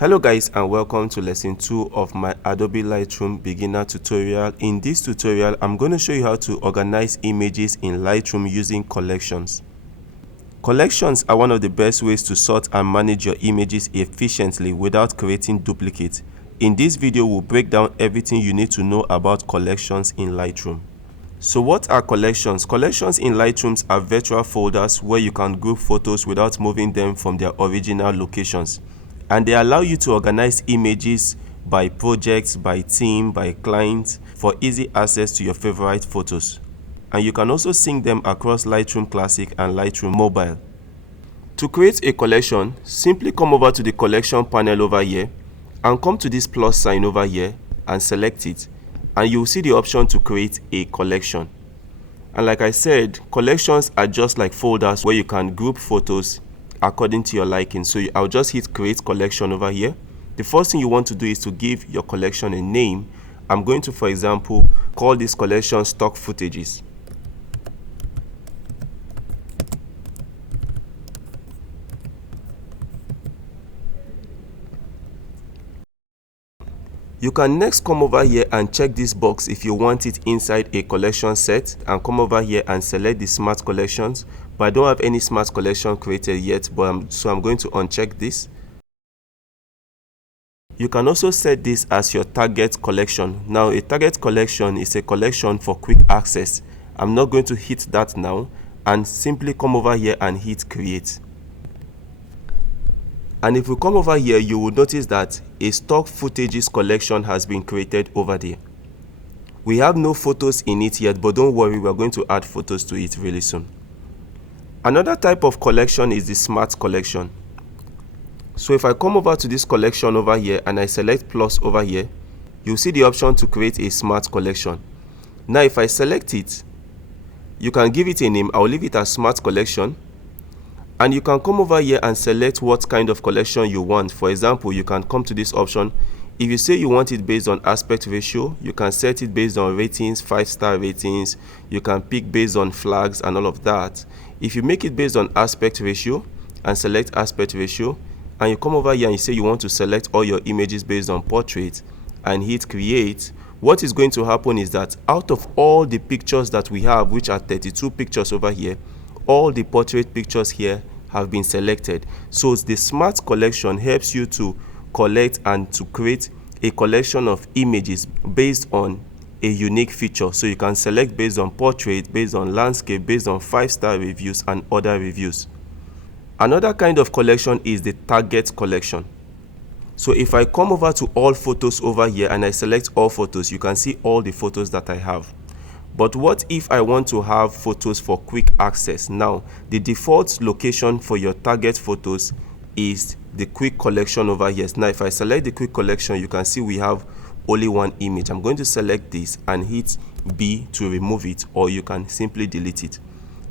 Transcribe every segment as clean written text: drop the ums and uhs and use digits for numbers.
Hello guys, and welcome to lesson 2 of my Adobe Lightroom beginner tutorial. In this tutorial, I'm going to show you how to organize images in Lightroom using collections. Collections are one of the best ways to sort and manage your images efficiently without creating duplicates. In this video, we'll break down everything you need to know about collections in Lightroom. So what are collections? Collections in Lightroom are virtual folders where you can group photos without moving them from their original locations. And they allow you to organize images by projects, by theme, by client for easy access to your favorite photos. And you can also sync them across Lightroom Classic and Lightroom Mobile. To create a collection, simply come over to the collection panel over here and come to this plus sign over here and select it. And you'll see the option to create a collection. And like I said, collections are just like folders where you can group photos according to your liking. So I'll just hit create collection over here. The first thing you want to do is to give your collection a name. I'm going to, for example, call this collection stock footages. You can next come over here and check this box if you want it inside a collection set, and come over here and select the smart collections. But I don't have any smart collection created yet, so I'm going to uncheck this. You can also set this as your target collection. Now, a target collection is a collection for quick access. I'm not going to hit that now, and simply come over here and hit create. And if we come over here, you will notice that a stock footages collection has been created over there. We have no photos in it yet, but don't worry, we are going to add photos to it really soon. Another type of collection is the smart collection. So if I come over to this collection over here and I select plus over here, you'll see the option to create a smart collection. Now if I select it, you can give it a name. I'll leave it as smart collection. And you can come over here and select what kind of collection you want. For example, you can come to this option. If you say you want it based on aspect ratio, you can set it based on ratings, 5-star ratings. You can pick based on flags and all of that. If you make it based on aspect ratio and select aspect ratio, and you come over here and you say you want to select all your images based on portrait and hit create, what is going to happen is that out of all the pictures that we have, which are 32 pictures over here, all the portrait pictures here have been selected. So the smart collection helps you to collect and to create a collection of images based on a unique feature. So you can select based on portrait, based on landscape, based on 5-star reviews and other reviews. Another kind of collection is the target collection. So if I come over to all photos over here and I select all photos, you can see all the photos that I have. But what if I want to have photos for quick access? Now, the default location for your target photos is the quick collection over here. Now, if I select the quick collection, you can see we have only one image. I'm going to select this and hit B to remove it, or you can simply delete it.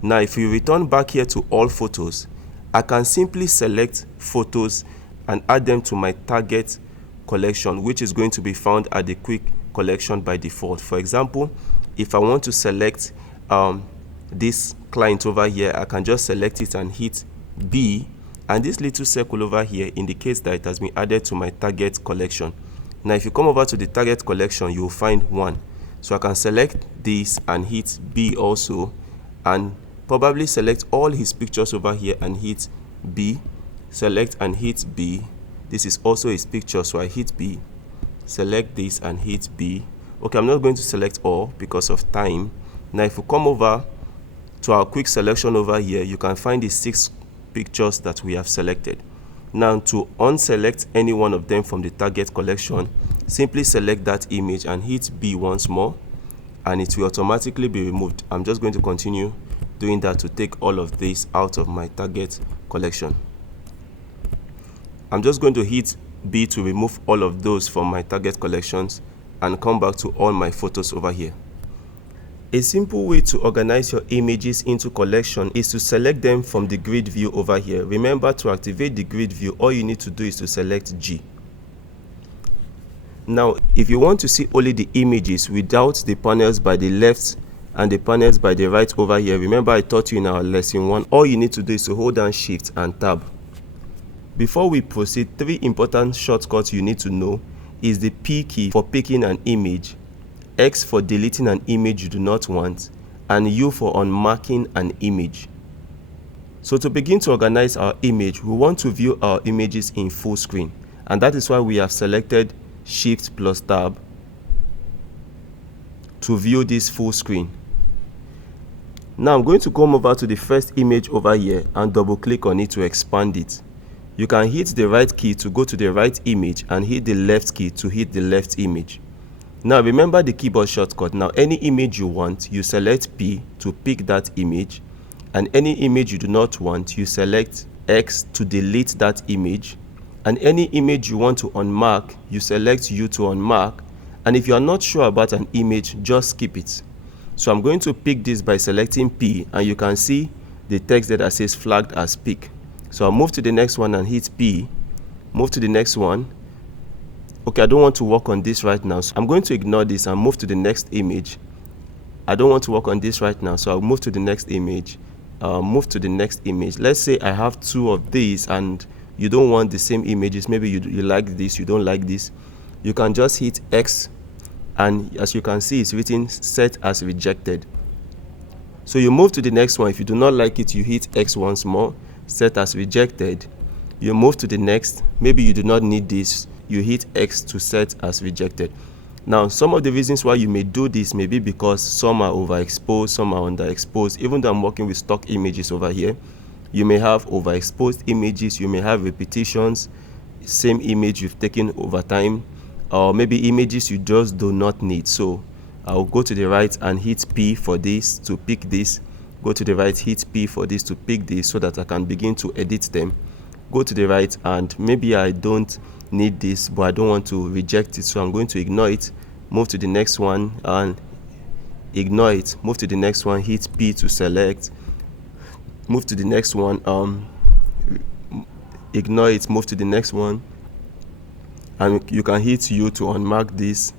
Now, if you return back here to all photos, I can simply select photos and add them to my target collection, which is going to be found at the quick collection by default. For example, if I want to select this client over here, I can just select it and hit B, and this little circle over here indicates that it has been added to my target collection. Now if you come over to the target collection, you will find one. So I can select this and hit B also, and probably select all his pictures over here and hit B, select and hit B. This is also his picture, so I hit B, select this and hit B. Okay, I'm not going to select all because of time. Now if we come over to our quick selection over here, you can find the 6 pictures that we have selected. Now to unselect any one of them from the target collection, simply select that image and hit B once more, and it will automatically be removed. I'm just going to continue doing that to take all of this out of my target collection. I'm just going to hit B to remove all of those from my target collections and come back to all my photos over here. A simple way to organize your images into collection is to select them from the grid view over here. Remember, to activate the grid view, all you need to do is to select G. Now, if you want to see only the images without the panels by the left and the panels by the right over here, remember I taught you in our lesson 1, all you need to do is to hold down Shift and Tab. Before we proceed, 3 important shortcuts you need to know is the P key for picking an image, X for deleting an image you do not want, and U for unmarking an image. So to begin to organize our image, we want to view our images in full screen, and that is why we have selected Shift plus Tab to view this full screen. Now I'm going to come over to the first image over here and double click on it to expand it. You can hit the right key to go to the right image and hit the left key to hit the left image. Now remember the keyboard shortcut. Now any image you want, you select P to pick that image, and any image you do not want, you select X to delete that image, and any image you want to unmark, you select U to unmark, and if you are not sure about an image, just skip it. So I'm going to pick this by selecting P, and you can see the text there that says flagged as pick. So I'll move to the next one and hit P, move to the next one. Okay, I don't want to work on this right now, so I'm going to ignore this and move to the next image. I don't want to work on this right now, so I'll move to the next image. Move to the next image. Let's say I have 2 of these and you don't want the same images. Maybe you like this, you don't like this. You can just hit X, and as you can see, it's written set as rejected. So you move to the next one. If you do not like it, you hit X once more, set as rejected. You move to the next. Maybe you do not need this, you hit X to set as rejected. Now some of the reasons why you may do this may be because some are overexposed, some are underexposed. Even though I'm working with stock images over here, you may have overexposed images, you may have repetitions, same image you've taken over time, or maybe images you just do not need. So I'll go to the right and hit P for this to pick this, go to the right, hit P for this to pick this, so that I can begin to edit them. Go to the right, and maybe I don't need this, but I don't want to reject it, so I'm going to ignore it. Move to the next one and ignore it. Move to the next one, hit P to select. Move to the next one, ignore it. Move to the next one, and you can hit U to unmark this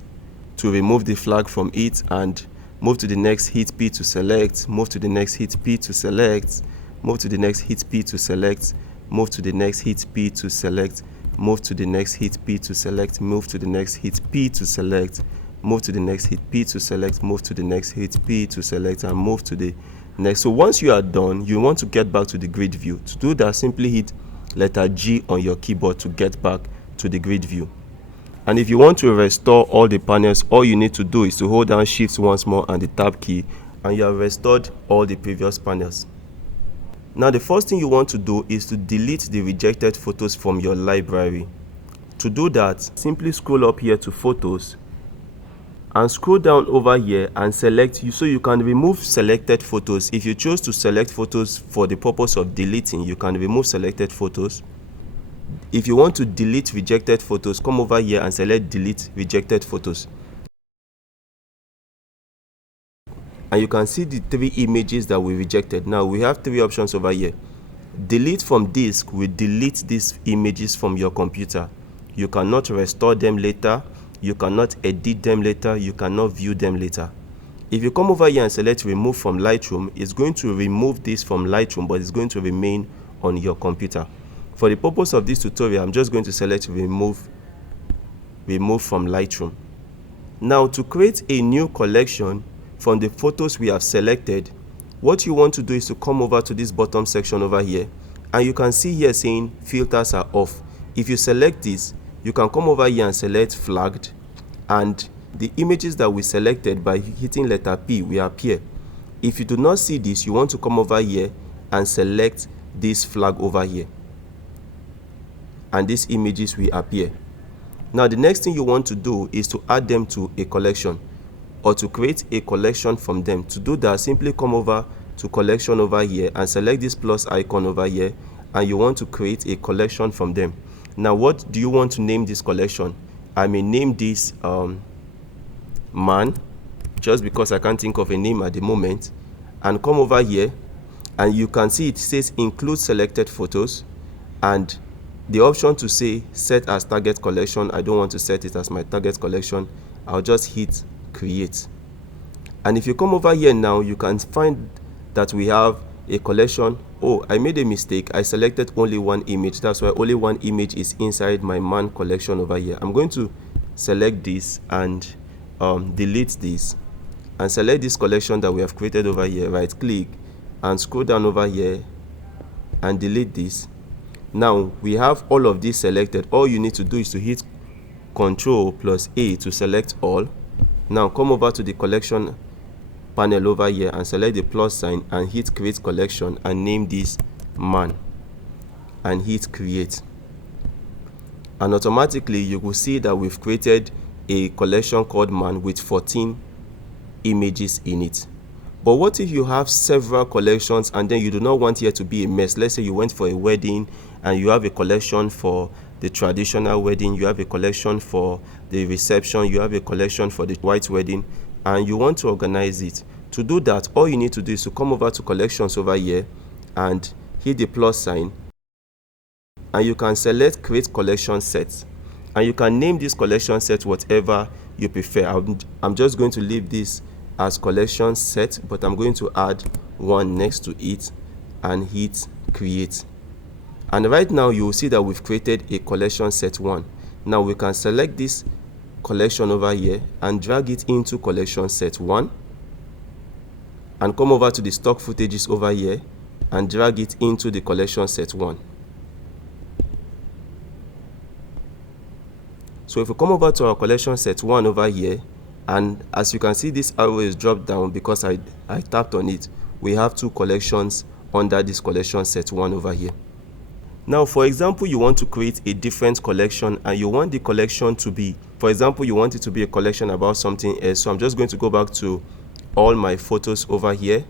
to remove the flag from it, and move to the next, hit P to select. Move to the next, hit P to select. Move to the next, hit P to select. Move to the next, hit P to select. Move to the next, hit P to select. Move to the next, hit P to select. Move to the next, hit P to select. Move to the next, hit P to select, and move to the next. So once you are done, you want to get back to the grid view. To do that, simply hit letter G on your keyboard to get back to the grid view. And if you want to restore all the panels, all you need to do is to hold down Shift once more and the Tab key, and you have restored all the previous panels. Now the first thing you want to do is to delete the rejected photos from your library. To do that, simply scroll up here to Photos and scroll down over here and select so you can remove selected photos. If you choose to select photos for the purpose of deleting, you can remove selected photos. If you want to delete rejected photos, come over here and select delete rejected photos. And you can see the 3 images that we rejected. Now we have 3 options over here. Delete from disk will delete these images from your computer. You cannot restore them later, you cannot edit them later, you cannot view them later. If you come over here and select remove from Lightroom, it's going to remove this from Lightroom, but it's going to remain on your computer. For the purpose of this tutorial, I'm just going to select remove from Lightroom. Now to create a new collection from the photos we have selected, what you want to do is to come over to this bottom section over here, and you can see here saying filters are off. If you select this, you can come over here and select flagged, and the images that we selected by hitting letter P will appear. If you do not see this, you want to come over here and select this flag over here, and these images will appear. Now the next thing you want to do is to add them to a collection, or to create a collection from them. To do that, simply come over to collection over here and select this plus icon over here, and you want to create a collection from them. Now what do you want to name this collection? I may name this man, just because I can't think of a name at the moment, and come over here and you can see it says include selected photos, and the option to say set as target collection, I don't want to set it as my target collection. I'll just hit create. And if you come over here now, you can find that we have a collection Oh, I made a mistake. I selected only one image. That's why only one image is inside my man collection over here. I'm going to select this and delete this and select this collection that we have created over here. Right click and scroll down over here and delete this. Now we have all of this selected. All you need to do is to hit Ctrl+A to select all. Now come over to the collection panel over here and select the plus sign and hit create collection and name this man and hit create, and automatically you will see that we've created a collection called man with 14 images in it. But what if you have several collections and then you do not want here to be a mess? Let's say you went for a wedding and you have a collection for the traditional wedding, you have a collection for the reception, you have a collection for the white wedding, and you want to organize it. To do that, all you need to do is to come over to collections over here and hit the plus sign, and you can select create collection sets, and you can name this collection set whatever you prefer. I'm just going to leave this as collection set, but I'm going to add one next to it and hit create. And right now you will see that we've created a collection set 1. Now we can select this collection over here and drag it into collection set 1 and come over to the stock footages over here and drag it into the collection set 1. So if we come over to our collection set 1 over here, and as you can see, this arrow is dropped down because I tapped on it. We have 2 collections under this collection set 1 over here. Now, for example, you want to create a different collection and you want the collection to be, for example, you want it to be a collection about something else. So I'm just going to go back to all my photos over here,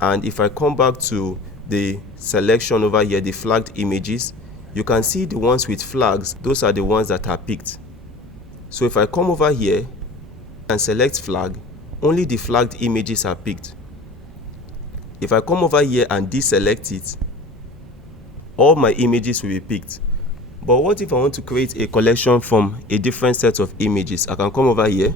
and if I come back to the selection over here, the flagged images, you can see the ones with flags. Those are the ones that are picked. So if I come over here and select flag, only the flagged images are picked. If I come over here and deselect it, all my images will be picked. But what if I want to create a collection from a different set of images? I can come over here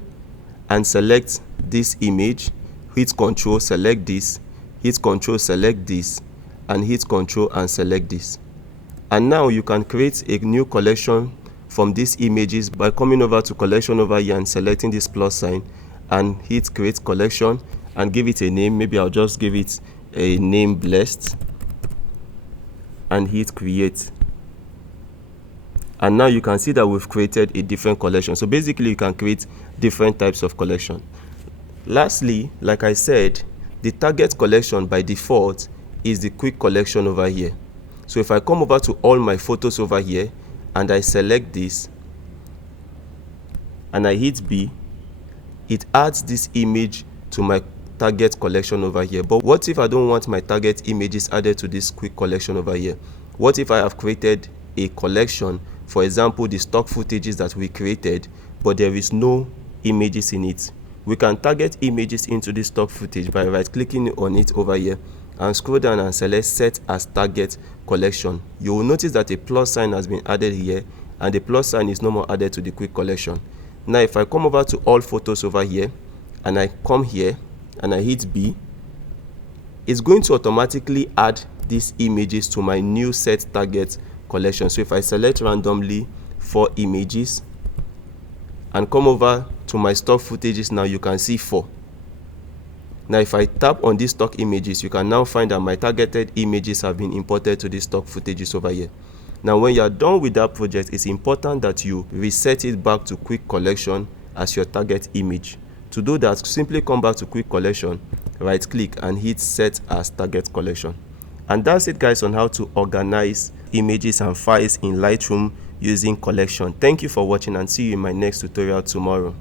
and select this image, hit Ctrl, select this, hit Ctrl, select this, and hit Ctrl and select this. And now you can create a new collection from these images by coming over to collection over here and selecting this plus sign and hit create collection and give it a name. Maybe I'll just give it a name, blessed, and hit create. And now you can see that we've created a different collection. So basically you can create different types of collection. Lastly, like I said, the target collection by default is the quick collection over here. So if I come over to all my photos over here and I select this and I hit B, it adds this image to my target collection over here. But what if I don't want my target images added to this quick collection over here? What if I have created a collection, for example, the stock footages that we created, but there is no images in it? We can target images into this stock footage by right clicking on it over here and scroll down and select set as target collection. You will notice that a plus sign has been added here and the plus sign is no more added to the quick collection. Now if I come over to all photos over here and I come here and I hit B, it's going to automatically add these images to my new set target collection. So if I select randomly 4 images and come over to my stock footages, now you can see 4. Now if I tap on these stock images, you can now find that my targeted images have been imported to these stock footages over here. Now when you are done with that project, it's important that you reset it back to quick collection as your target image. To do that, simply come back to quick collection, right click and hit set as target collection. And that's it guys on how to organize images and files in Lightroom using collection. Thank you for watching and see you in my next tutorial tomorrow.